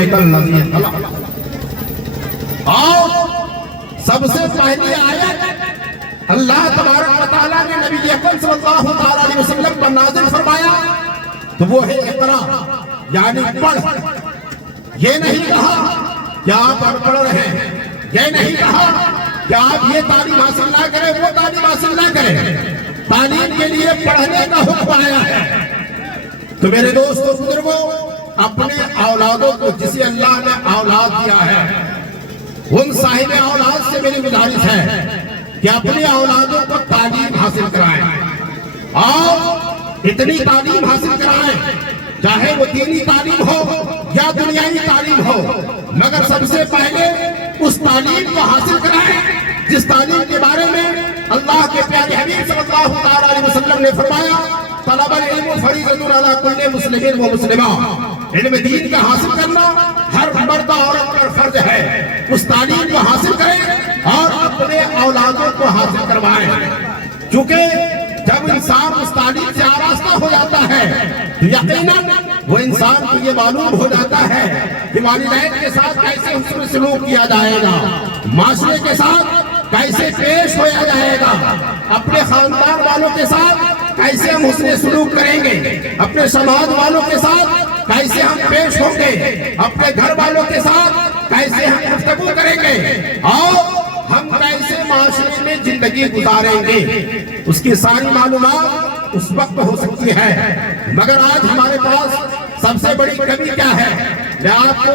الذی خلق۔ اور سب سے پہلی آیت اللہ تبارک و تعالیٰ نے نبی اکرم صلی اللہ علیہ وسلم پر نازل فرمایا تو وہ ہے اقرا، یعنی پڑھ۔ یہ نہیں کہا کہ آپ ان پڑھ رہے ہیں، یہ نہیں کہا کہ آپ یہ تعلیم حاصل نہ کریں، وہ تعلیم حاصل نہ کریں۔ تعلیم کے لیے پڑھنے کا حکم آیا ہے۔ تو میرے دوستو بزرگوں، اپنے اولادوں کو جسے اللہ نے اولاد دیا ہے، ان صاحب اولاد سے میری گزارش ہے کہ اپنی اولادوں کو تعلیم حاصل کرائیں، اور اتنی تعلیم حاصل کرائیں چاہے وہ دینی تعلیم ہو یا دنیاوی تعلیم ہو، مگر سب سے پہلے اس تعلیم کو حاصل کرائیں جس تعلیم کے بارے میں اللہ کے پیارے حبیب صلی اللہ علیہ وسلم نے فرمایا طلب العلم فریضۃ علی کل مسلم و مسلمہ۔ علم دین کا حاصل کرنا ہر مرد اور عورت پر فرض ہے۔ اس تعلیم کو حاصل کریں اور اپنے اولادوں کو حاصل کروائیں، کیونکہ جب انسان اس تعلیم سے آراستہ ہو جاتا ہے تو یقیناً وہ انسان کو یہ معلوم ہو جاتا ہے کہ والدین کے ساتھ کیسے حسن سلوک کیا جائے گا، معاشرے کے ساتھ کیسے پیش ہویا جائے گا، اپنے خاندان والوں کے ساتھ کیسے ہم حسن سلوک کریں گے، اپنے سماج والوں کے ساتھ کیسے ہم پیش ہوں گے، اپنے گھر والوں کے ساتھ کیسے ہم گفتگو کریں گے، اور ہم کیسے معاشرے میں زندگی گزاریں گے، اس کی ساری معلومات اس وقت ہو سکتی ہے۔ مگر آج ہمارے پاس سب سے بڑی کمی کیا ہے؟ میں آپ کو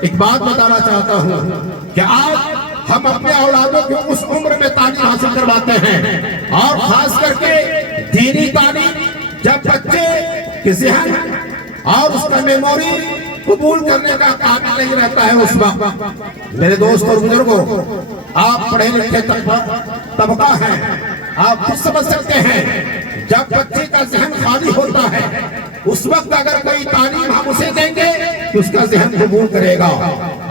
ایک بات بتانا چاہتا ہوں کہ آج ہم اپنے اولادوں کو اس عمر میں تعلیم حاصل کرواتے ہیں، اور خاص کر کے دینی تعلیم جب بچے کے ذہن اور اس کا میموری قبول کرنے کا قابل نہیں رہتا ہے اس وقت۔ میرے دوست اور بزرگوں، آپ پڑھے لکھے طبقہ ہیں، آپ خود سمجھ سکتے ہیں جب بچے کا ذہن خالی ہوتا ہے اس وقت اگر کوئی تعلیم ہم اسے دیں گے تو اس کا ذہن قبول کرے گا،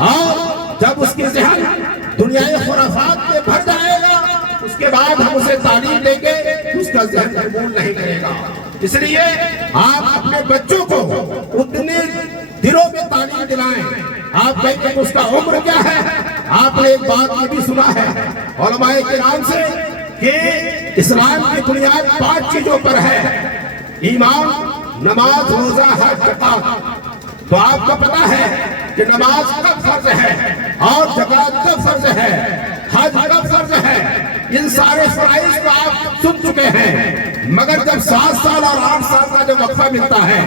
اور جب اس کے ذہن دنیائی خرافات میں بھر جائے گا اس کے بعد ہم اسے تعلیم دیں گے تو اس کا ذہن قبول نہیں کرے گا۔ اس لیے آپ اپنے بچوں کو اتنے دنوں میں تعلیم دلائیں۔ آپ کہیں کہ اس کا عمر کیا ہے؟ آپ نے ایک بات یہ بھی سنا ہے علماء کرام سے کہ اسلام کی بنیاد 5 چیزوں پر ہے: ایمان، نماز، روزہ، حج، زکات۔ تو آپ کو پتا ہے کہ نماز کب فرض ہے اور زکات کب فرض ہے، حج کب فرض ہے، ان سارے فرائض کو آپ سن چکے ہیں۔ مگر جب 7 سال اور 8 سال کا جب وقفہ ملتا ہے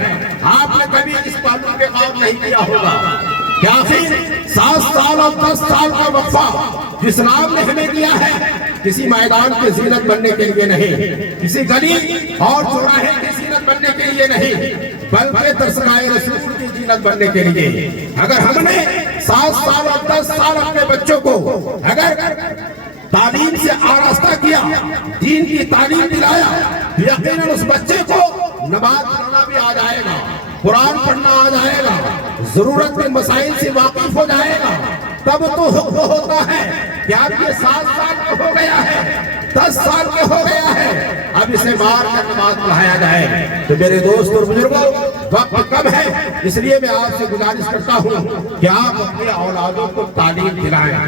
آپ نے کبھی اس پہلو پہ غور نہیں کیا ہوگا کہ آخر 7 سال اور 10 سال کا وقفہ اسلام نے ہمیں دیا ہے کسی میدان کی زینت بننے کے لیے نہیں، کسی گلی اور چوراہے کی زینت بننے کے لیے نہیں، بلکہ درسگاہ رسول کی زینت بننے کے لیے۔ اگر ہم نے 7 سال اور 10 سال اپنے بچوں کو اگر تعلیم سے آراستہ کیا، دین کی تعلیم دلایا، یقیناً اس بچے کو نماز پڑھنا بھی آ جائے گا، قرآن پڑھنا آ جائے گا، ضرورت کے مسائل سے واقف ہو جائے گا۔ تب تو حکم ہوتا ہے کہ آپ یہ 7 سال کا ہو گیا ہے، 10 سال کا ہو گیا ہے، اب اسے مار کر نماز پڑھایا جائے۔ تو میرے دوست اور بزرگوں، وقت کم ہے، اس لیے میں آپ سے گزارش کرتا ہوں کہ آپ اپنے اولادوں کو تعلیم دلائیں،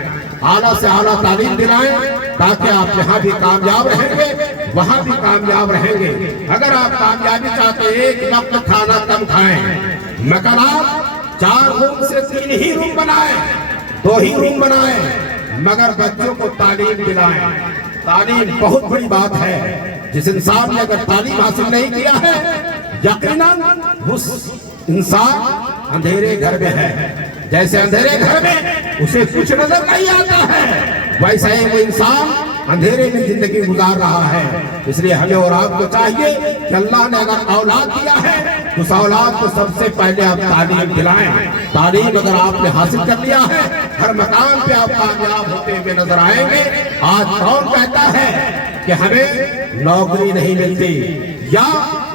اعلیٰ سے اعلیٰ تعلیم دلائیں، تاکہ آپ جہاں بھی کامیاب رہیں گے وہاں بھی کامیاب رہیں گے۔ اگر آپ کامیابی چاہتے ہیں ایک وقت کھانا کم کھائیں، مکانات 4 روم سے 3 ہی روم بنائیں، 2 ہی روم بنائیں، مگر بچوں کو تعلیم دلائیں۔ تعلیم بہت بڑی بات ہے۔ جس انسان نے اگر تعلیم حاصل نہیں کیا ہے یقیناً اس انسان اندھیرے گھر میں ہے۔ جیسے اندھیرے گھر میں اسے کچھ نظر نہیں آتا ہے، ویسے ہی وہ انسان اندھیرے میں زندگی گزار رہا ہے۔ اس لیے ہمیں اور آپ کو چاہیے کہ اللہ نے اگر اولاد دیا ہے تو اس اولاد کو سب سے پہلے آپ تعلیم دلائیں۔ تعلیم اگر آپ نے حاصل کر لیا ہے ہر مقام پہ آپ کامیاب ہوتے ہوئے نظر آئیں گے۔ آج کون کہتا ہے کہ ہمیں نوکری نہیں ملتی یا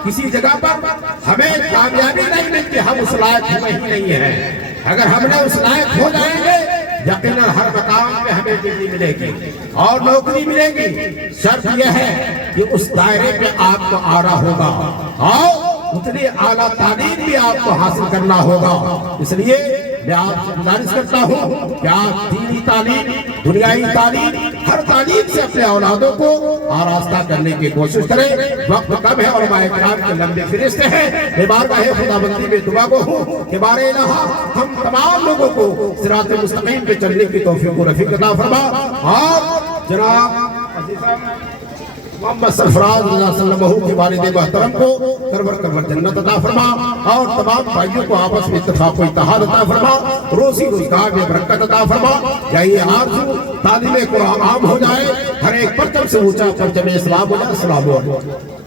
کسی جگہ پر ہمیں کامیابی نہیں ملتی، ہم اس لائق ہوئے ہی نہیں ہیں۔ اگر ہم نے اس لائق ہو جائیں گے یقیناً ہر مقام پہ ہمیں ڈگری ملے گی اور نوکری ملے گی۔ شرط یہ ہے کہ اس دائرے پہ آپ کو آ رہا ہوگا اور اتنی اعلیٰ تعلیم بھی آپ کو حاصل کرنا ہوگا۔ اس لیے میں آپ سے گزارش کرتا ہوں کہ آپ دینی تعلیم، دنیائی تعلیم، ہر تعلیم سے اپنے اولادوں کو آراستہ کرنے کی کوشش کریں. وقت کم ہے اور علماء کرام کے لمبے فہرست ہیں. میں بارگاہ خدا بندی میں دعا گو ہوں کہ بار الہ ہم تمام لوگوں کو صراط مستقیم پہ چلنے کی توفیق و رفیق عطا فرما. اور جناب محمد سرفراز رضی اللہ صلی اللہ علیہ وسلم کے والد محترم کو کرور جنت عطا فرما اور تمام بھائیوں کو آپس میں اتفاق و اتحاد عطا فرما. روزی روزگار میں برکت عطا فرما. یا یہ آرزو تعلیم قرآن عام ہو جائے، ہر ایک پرچم سے اونچا پرچم اسلام ہو جائے. السلام علیکم.